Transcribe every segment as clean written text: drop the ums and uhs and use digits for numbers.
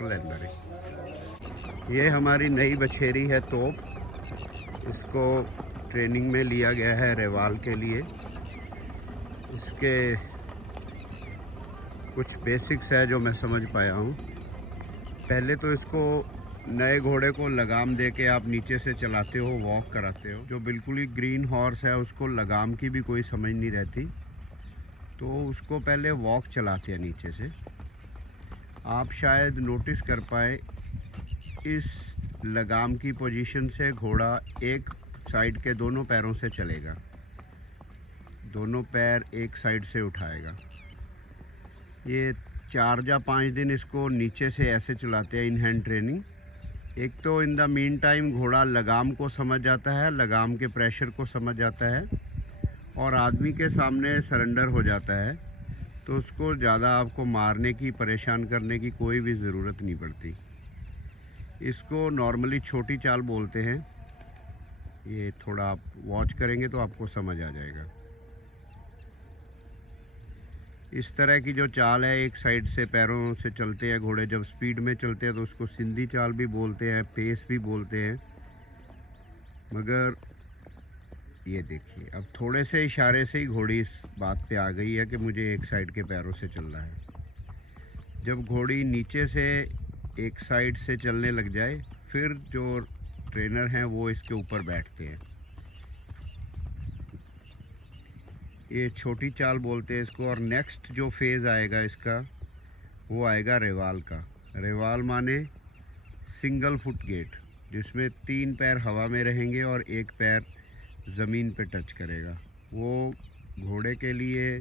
Hotel है अंदर ही। ये हमारी नई बछेरी है तोप। इसको ट्रेनिंग में लिया गया है रेवाल के लिए। इसके कुछ बेसिक्स है जो मैं समझ पाया हूँ। पहले तो इसको नए घोड़े को लगाम दे के आप नीचे से चलाते हो, वॉक कराते हो। जो बिल्कुल ही ग्रीन हॉर्स है उसको लगाम की भी कोई समझ नहीं रहती, तो उसको पहले वॉक चलाते हैं नीचे से। आप शायद नोटिस कर पाए, इस लगाम की पोजीशन से घोड़ा एक साइड के दोनों पैरों से चलेगा, दोनों पैर एक साइड से उठाएगा। ये 4 या 5 दिन इसको नीचे से ऐसे चलाते हैं इन हैंड ट्रेनिंग। एक तो इन द मीन टाइम घोड़ा लगाम को समझ जाता है, लगाम के प्रेशर को समझ जाता है और आदमी के सामने सरेंडर हो जाता है, तो उसको ज़्यादा आपको मारने की, परेशान करने की कोई भी ज़रूरत नहीं पड़ती। इसको नॉर्मली छोटी चाल बोलते हैं। ये थोड़ा आप वॉच करेंगे तो आपको समझ आ जाएगा। इस तरह की जो चाल है, एक साइड से पैरों से चलते हैं घोड़े, जब स्पीड में चलते हैं तो उसको सिंधी चाल भी बोलते हैं, पेस भी बोलते हैं। मगर ये देखिए, अब थोड़े से इशारे से ही घोड़ी इस बात पे आ गई है कि मुझे एक साइड के पैरों से चलना है। जब घोड़ी नीचे से एक साइड से चलने लग जाए, फिर जो ट्रेनर हैं वो इसके ऊपर बैठते हैं। ये छोटी चाल बोलते हैं इसको। और नेक्स्ट जो फेज़ आएगा इसका, वो आएगा रेवाल का। रेवाल माने सिंगल फुट गेट, जिसमें 3 पैर हवा में रहेंगे और एक पैर ज़मीन पे टच करेगा। वो घोड़े के लिए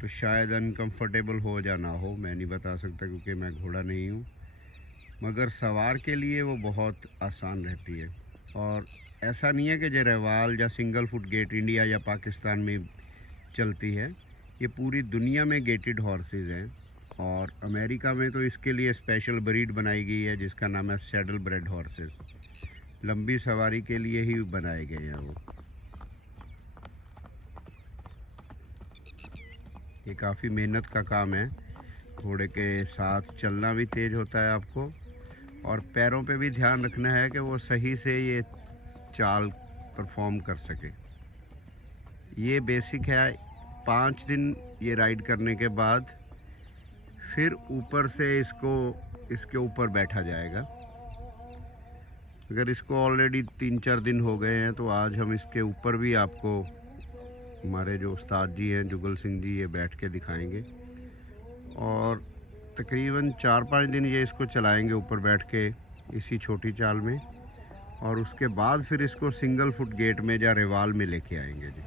तो शायद अनकंफर्टेबल हो या ना हो, मैं नहीं बता सकता क्योंकि मैं घोड़ा नहीं हूँ, मगर सवार के लिए वो बहुत आसान रहती है। और ऐसा नहीं है कि जो रेवाल या सिंगल फुट गेट इंडिया या पाकिस्तान में चलती है, ये पूरी दुनिया में गेटेड हॉर्सेस हैं। और अमेरिका में तो इसके लिए स्पेशल ब्रीड बनाई गई है जिसका नाम है सैडल ब्रेड हॉर्सेस। लंबी सवारी के लिए ही बनाए गए हैं वो। ये काफ़ी मेहनत का काम है। घोड़े के साथ चलना भी तेज़ होता है आपको, और पैरों पे भी ध्यान रखना है कि वो सही से ये चाल परफॉर्म कर सके। ये बेसिक है। 5 दिन ये राइड करने के बाद फिर ऊपर से इसको इसके ऊपर बैठा जाएगा। अगर इसको ऑलरेडी 3-4 दिन हो गए हैं तो आज हम इसके ऊपर भी आपको, हमारे जो उस्ताद जी हैं जुगल सिंह जी, ये बैठ के दिखाएंगे। और तकरीबन 4-5 दिन ये इसको चलाएंगे ऊपर बैठ के इसी छोटी चाल में, और उसके बाद फिर इसको सिंगल फुट गेट में या रेवाल में लेके आएंगे जी।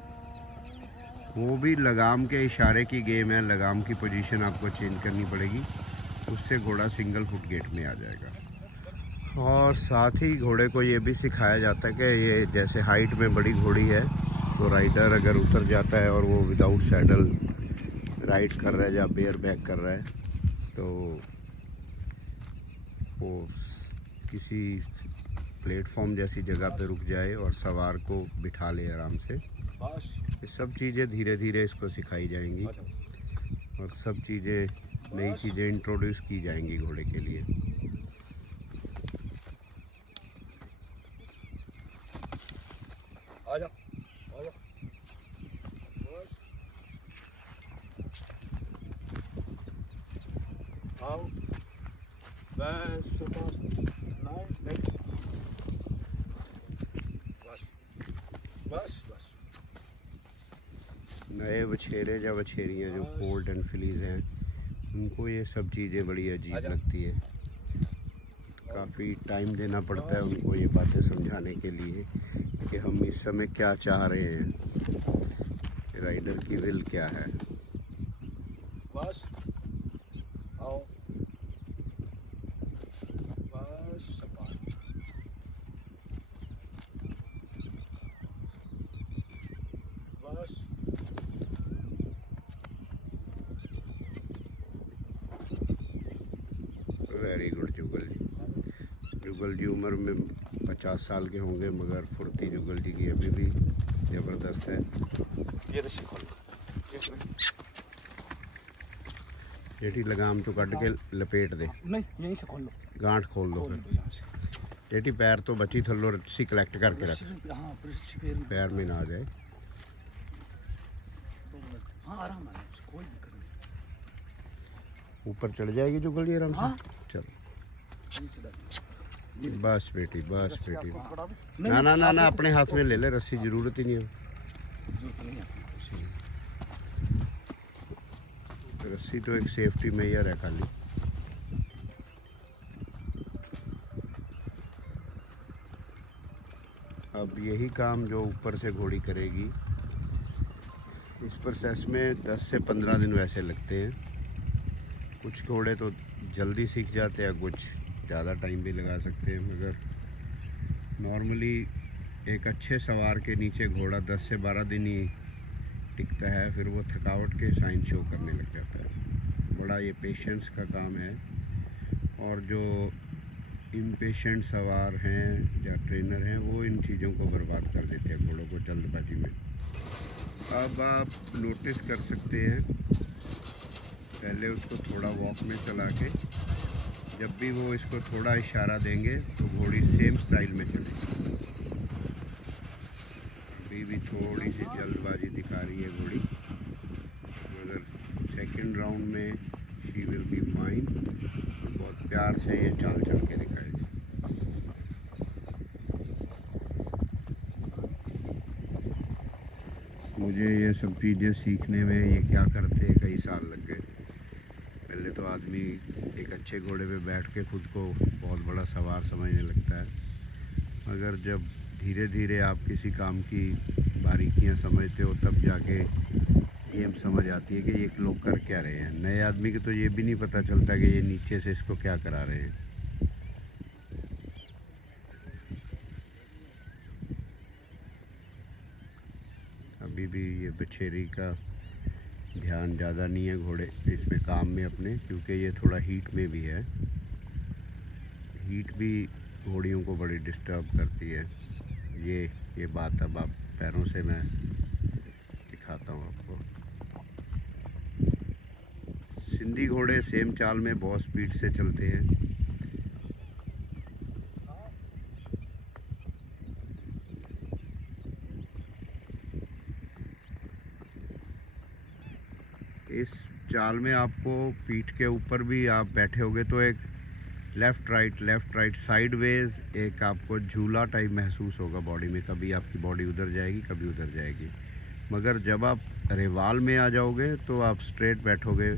वो भी लगाम के इशारे की गेम है। लगाम की पोजीशन आपको चेंज करनी पड़ेगी, उससे घोड़ा सिंगल फुट गेट में आ जाएगा। और साथ ही घोड़े को ये भी सिखाया जाता है कि ये जैसे हाइट में बड़ी घोड़ी है, तो राइडर अगर उतर जाता है और वो विदाउट सैडल राइड कर रहा है या बेयर बैक कर रहा है, तो वो किसी प्लेटफॉर्म जैसी जगह पे रुक जाए और सवार को बिठा ले आराम से। ये सब चीज़ें धीरे धीरे इसको सिखाई जाएंगी और सब चीज़ें, नई चीज़ें इंट्रोड्यूस की जाएंगी घोड़े के लिए। आजा, आजा। आओ, बस बस बस। नए बछेरे या बछेरियाँ जो पोल्ट एंड फिलीज हैं, उनको ये सब चीज़ें बड़ी अजीब लगती है। काफ़ी टाइम देना पड़ता है उनको ये बातें समझाने के लिए कि हम इस समय क्या चाह रहे हैं, राइडर की विल क्या है। बस आओ, बस बस। वेरी गुड जुगल जी। जुगल जी उम्र में 50 साल के होंगे, मगर फुर्ती जुगल जी की अभी भी ज़बरदस्त है। ये रस्सी खोल। जेठी लगाम तो कट के लपेट दे, नहीं यहीं से खोल लो, गांठ खोल दो खोल फिर। दो यहाँ से। जेठी पैर तो बची थल्लो रस्सी कलेक्ट करके रख, हाँ रस्सी पैर में, पैर में ना आ जाए। हाँ आराम आराम से, कोई दिक्कत नहीं। ऊपर चढ़ जाएगी जुगल जी आराम से। हाँ। चल नीचे डाल। बस बेटी, बस बेटी। नहीं, ना ना ना ना, अपने हाथ में ले ले, रस्सी जरूरत ही नहीं है। जरूरत नहीं है। रस्सी तो एक सेफ्टी मेजर है खाली। अब यही काम जो ऊपर से घोड़ी करेगी, इस प्रोसेस में 10 से 15 दिन वैसे लगते हैं। कुछ घोड़े तो जल्दी सीख जाते हैं, कुछ ज़्यादा टाइम भी लगा सकते हैं, मगर नॉर्मली एक अच्छे सवार के नीचे घोड़ा 10 से 12 दिन ही टिकता है, फिर वो थकावट के साइन शो करने लग जाता है। बड़ा ये पेशेंस का काम है, और जो इम्पेशेंट सवार हैं या ट्रेनर हैं वो इन चीज़ों को बर्बाद कर देते हैं घोड़ों को जल्दबाजी में। अब आप नोटिस कर सकते हैं, पहले उसको थोड़ा वॉक में चला के, जब भी वो इसको थोड़ा इशारा देंगे तो घोड़ी सेम स्टाइल में चलेगी। अभी भी थोड़ी सी जल्दबाजी दिखा रही है घोड़ी, मगर सेकंड राउंड में शी विल बी फाइन। बहुत प्यार से ये चाल चल के दिखाएगी। मुझे ये सब चीज़ें सीखने में, ये क्या करते हैं, कई साल लग गए। पहले तो आदमी एक अच्छे घोड़े पे बैठ के खुद को बहुत बड़ा सवार समझने लगता है, मगर जब धीरे धीरे आप किसी काम की बारीकियां समझते हो तब जाके गेम समझ आती है कि ये लोग कर क्या रहे हैं। नए आदमी को तो ये भी नहीं पता चलता कि ये नीचे से इसको क्या करा रहे हैं। अभी भी ये बछेरी का ध्यान ज़्यादा नहीं है घोड़े इसमें काम में अपने, क्योंकि ये थोड़ा हीट में भी है। हीट भी घोड़ियों को बड़ी डिस्टर्ब करती है। ये बात अब आप पैरों से मैं दिखाता हूँ आपको। सिंधी घोड़े सेम चाल में बहुत स्पीड से चलते हैं। इस चाल में आपको पीठ के ऊपर भी आप बैठे होगे तो एक लेफ़्ट राइट साइडवेज एक आपको झूला टाइप महसूस होगा बॉडी में। कभी आपकी बॉडी उधर जाएगी, कभी उधर जाएगी। मगर जब आप रेवाल में आ जाओगे तो आप स्ट्रेट बैठोगे।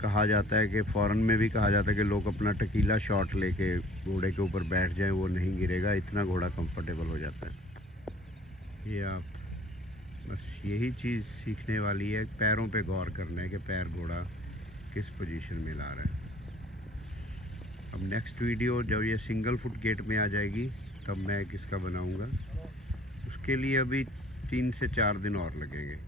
कहा जाता है कि फ़ॉरेन में भी कहा जाता है कि लोग अपना टकीला शॉट लेके घोड़े के ऊपर बैठ जाएं, वो नहीं गिरेगा, इतना घोड़ा कंफर्टेबल हो जाता है। ये आप बस यही चीज़ सीखने वाली है, पैरों पे गौर करना है कि पैर घोड़ा किस पोजीशन में ला रहा है। अब नेक्स्ट वीडियो जब ये सिंगल फुट गेट में आ जाएगी तब मैं किसका बनाऊंगा, उसके लिए अभी 3 से 4 दिन और लगेंगे।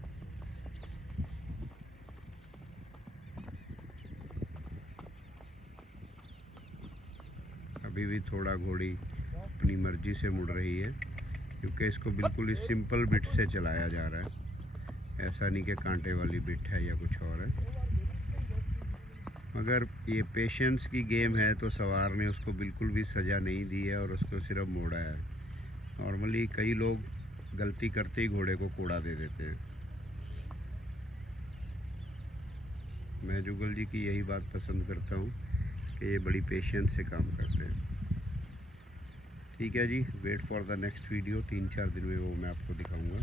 अभी भी थोड़ा घोड़ी अपनी मर्जी से मुड़ रही है, क्योंकि इसको बिल्कुल ही सिंपल बिट से चलाया जा रहा है। ऐसा नहीं कि कांटे वाली बिट है या कुछ और है। मगर ये पेशेंस की गेम है, तो सवार ने उसको बिल्कुल भी सज़ा नहीं दी है और उसको सिर्फ मोड़ा है। नॉर्मली कई लोग गलती करते ही घोड़े को कोड़ा दे देते हैं। मैं जुगल जी की यही बात पसंद करता हूँ कि ये बड़ी पेशेंस से काम करते हैं। ठीक है जी, wait for the next video. 3-4 दिन में वो मैं आपको दिखाऊंगा।